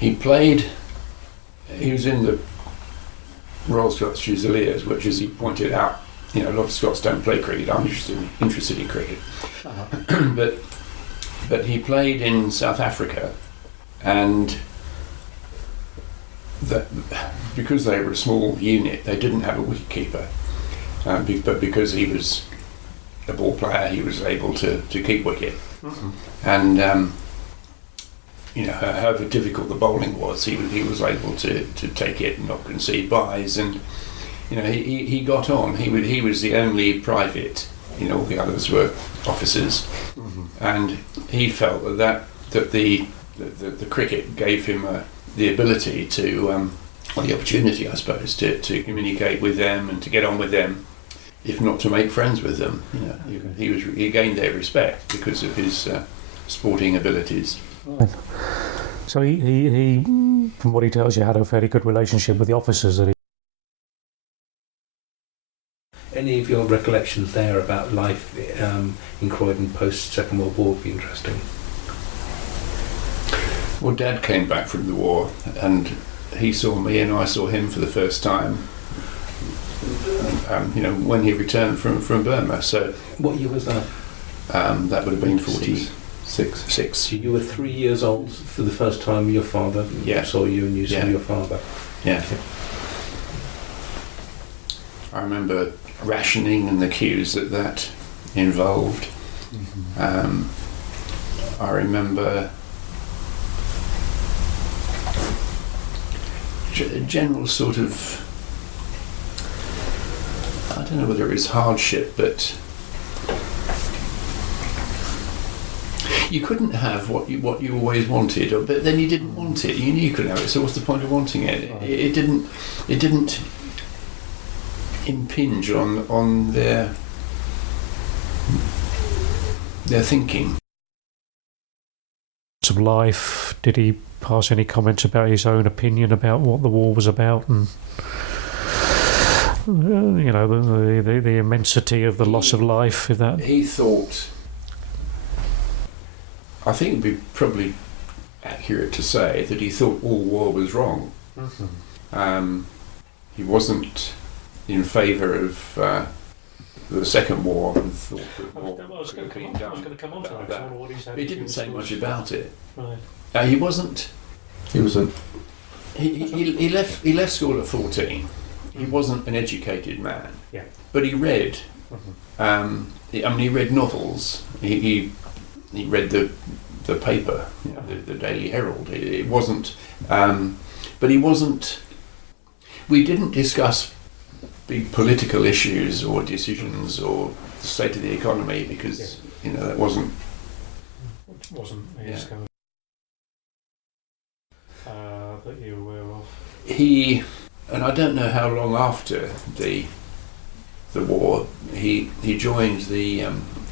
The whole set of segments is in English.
He was in the Royal Scots Fusiliers, which, as he pointed out, a lot of Scots don't play cricket. I'm interested in cricket. But he played in South Africa, and because they were a small unit, they didn't have a wicketkeeper. But because he was a ball player, he was able to keep wicket. Mm-hmm. And however difficult the bowling was, he was able to take it and not concede byes, and he got on. He was the only private. All the others were officers, mm-hmm. and he felt that the cricket gave him the ability to, or the opportunity, I suppose, to communicate with them and to get on with them, if not to make friends with them. He gained their respect because of his sporting abilities. Right. So he, from what he tells you, had a fairly good relationship with the officers. Any of your recollections there about life in Croydon post Second World War would be interesting. Well, Dad came back from the war, and he saw me, and I saw him for the first time. When he returned from Burma. So, what year was that? That would have been 46. So you were 3 years old for the first time your father saw you, and you saw your father. Yeah. I remember rationing and the cues that involved. Mm-hmm. I remember general sort of, I don't know whether it was hardship, but you couldn't have what you always wanted, but then you didn't want it. You knew you couldn't have it, so what's the point of wanting it? It didn't impinge on their thinking. Of life, did he pass any comments about his own opinion about what the war was about, and the immensity of the loss of life? If that he thought, I think it'd be probably accurate to say that he thought all war was wrong. Mm-hmm. He wasn't in favour of the Second War, and thought that war was going to be done. I was going to come on to that. He didn't say much about it. Right. He wasn't. He wasn't. He left school at 14. He wasn't an educated man. Yeah. But he read. Mm-hmm. He read novels. He read the paper, the Daily Herald. It wasn't. But he wasn't. We didn't discuss big political issues or decisions or the state of the economy, because that wasn't his kind of that you're aware of. He, and I don't know how long after the war, he joined the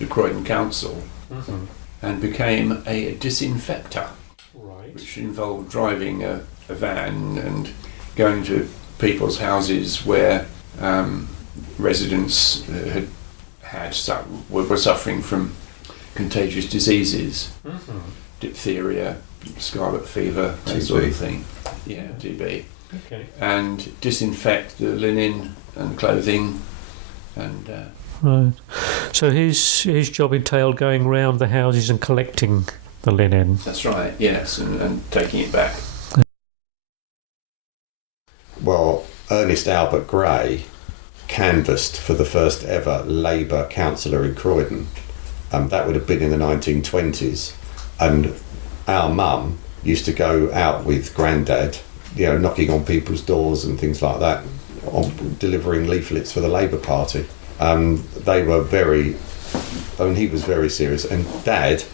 Croydon Council. Mm-hmm. and became a disinfector, right, which involved driving a van and going to people's houses where residents were suffering from contagious diseases, mm-hmm. diphtheria, scarlet fever, that sort of thing. Yeah, TB. Okay. And disinfect the linen and clothing, and. Right. So his job entailed going round the houses and collecting the linen. That's right. Yes, and taking it back. Well, Ernest Albert Grey canvassed for the first ever Labour councillor in Croydon. That would have been in the 1920s, and our mum used to go out with Grandad, knocking on people's doors and things like that, delivering leaflets for the Labour Party. They were he was very serious, and Dad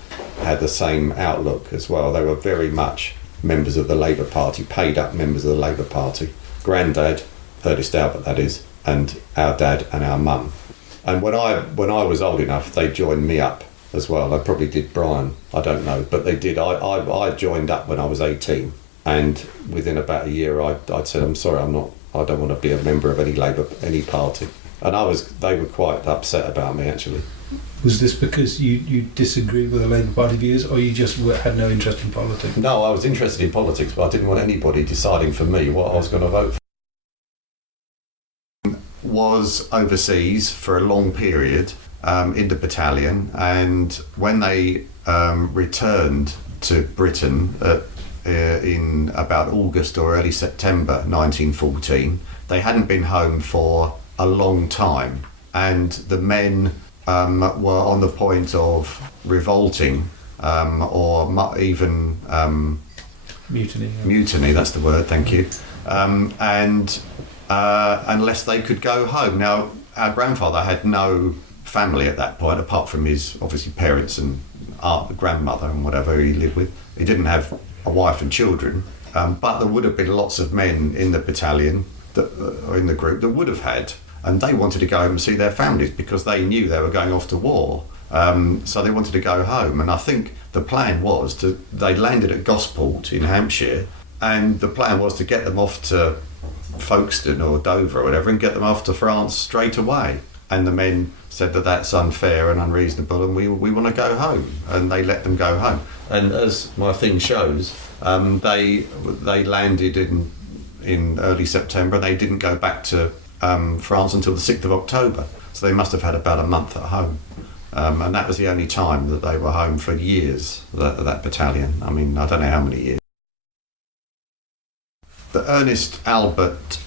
had the same outlook as well. They were very much members of the Labour Party, paid up members of the Labour Party. Grandad, Ernest Albert that is, and our dad and our mum. And when I was old enough, they joined me up as well. They probably did Brian, I don't know, but they did. I joined up when I was 18, and within about a year I'd said, I'm sorry, I don't want to be a member of any party. And they were quite upset about me, actually. Was this because you disagreed with the Labour Party views, or you just had no interest in politics? No, I was interested in politics, but I didn't want anybody deciding for me what I was going to vote for. Was overseas for a long period in the battalion, and when they returned to Britain in about August or early September 1914, they hadn't been home for a long time, and the men were on the point of revolting or even mutiny, that's the word, thank you, and unless they could go home. Now, our grandfather had no family at that point, apart from his, obviously, parents and aunt, grandmother and whatever he lived with. He didn't have a wife and children, but there would have been lots of men in the battalion, or in the group, that would have had, and they wanted to go home and see their families because they knew they were going off to war. So they wanted to go home, and I think the plan was they landed at Gosport in Hampshire, and the plan was to get them off to Folkestone or Dover or whatever and get them off to France straight away. And the men said that that's unfair and unreasonable, and we want to go home, and they let them go home. And as my thing shows, they landed in early September, and they didn't go back to France until the 6th of October. So they must have had about a month at home. And that was the only time that they were home for years, that battalion. I mean, I don't know how many years. The Ernest Albert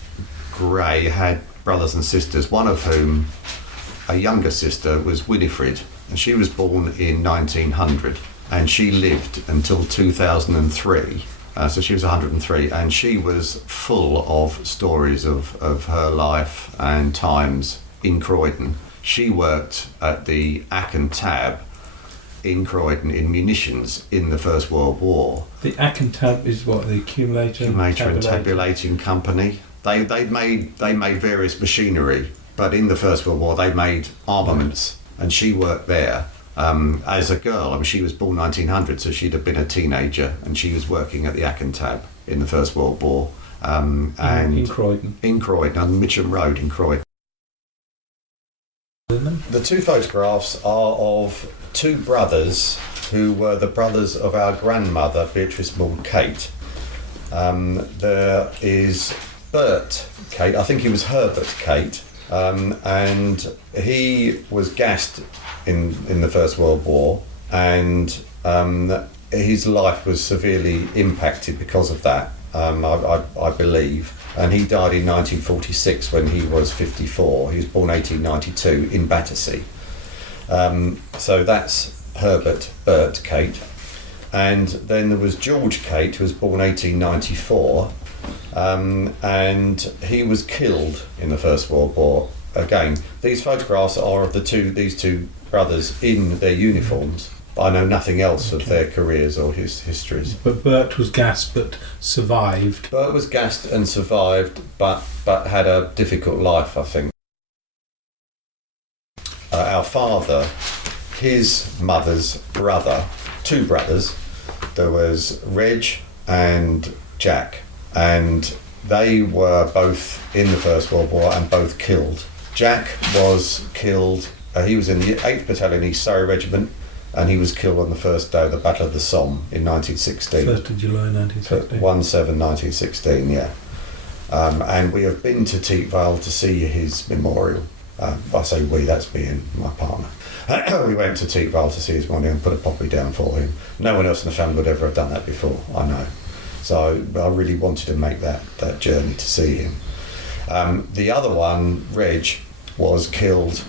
Grey had brothers and sisters, one of whom, a younger sister, was Winifred, and she was born in 1900, and she lived until 2003, so she was 103, and she was full of stories of her life and times in Croydon. She worked at the Aachen Tab in Croydon in munitions in the First World War. The Aachen Tab is what, the accumulator and tabulating company. They made various machinery, but in the First World War they made armaments, and she worked there as a girl. I mean, she was born 1900, so she'd have been a teenager, and she was working at the Aachen Tab in the First World War. And in Croydon. In Croydon, on Mitcham Road in Croydon. The two photographs are of two brothers who were the brothers of our grandmother, Beatrice Maud Cate. There is Bert Cate, I think he was Herbert Cate, and he was gassed in the First World War, and his life was severely impacted because of that, I believe. And he died in 1946 when he was 54. He was born 1892 in Battersea. So that's Bert Cate. And then there was George Cate, who was born 1894, and he was killed in the First World War. Again, these photographs are of these two brothers in their uniforms. I know nothing else of their careers or his histories. But Bert was gassed but survived. Bert was gassed and survived, but had a difficult life, I think. Our father, his mother's brother, two brothers, there was Reg and Jack, and they were both in the First World War and both killed. Jack was killed, he was in the 8th Battalion East Surrey Regiment, and he was killed on the first day of the Battle of the Somme in 1916. 1st of July 1916. 1/7/1916, yeah. And we have been to Teatvale to see his memorial. I say we, that's me and my partner. We went to Teatvale to see his memorial and put a poppy down for him. No one else in the family would ever have done that before, I know. So I really wanted to make that journey to see him. The other one, Reg, was killed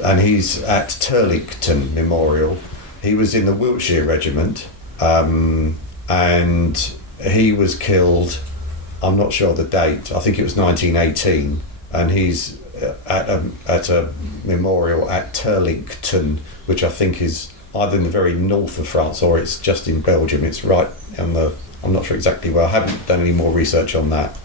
and he's at Turlington Memorial. He was in the Wiltshire Regiment, and he was killed, I'm not sure the date, I think it was 1918, and he's at a memorial at Turlington, which I think is either in the very north of France or it's just in Belgium. It's right on I'm not sure exactly where. I haven't done any more research on that.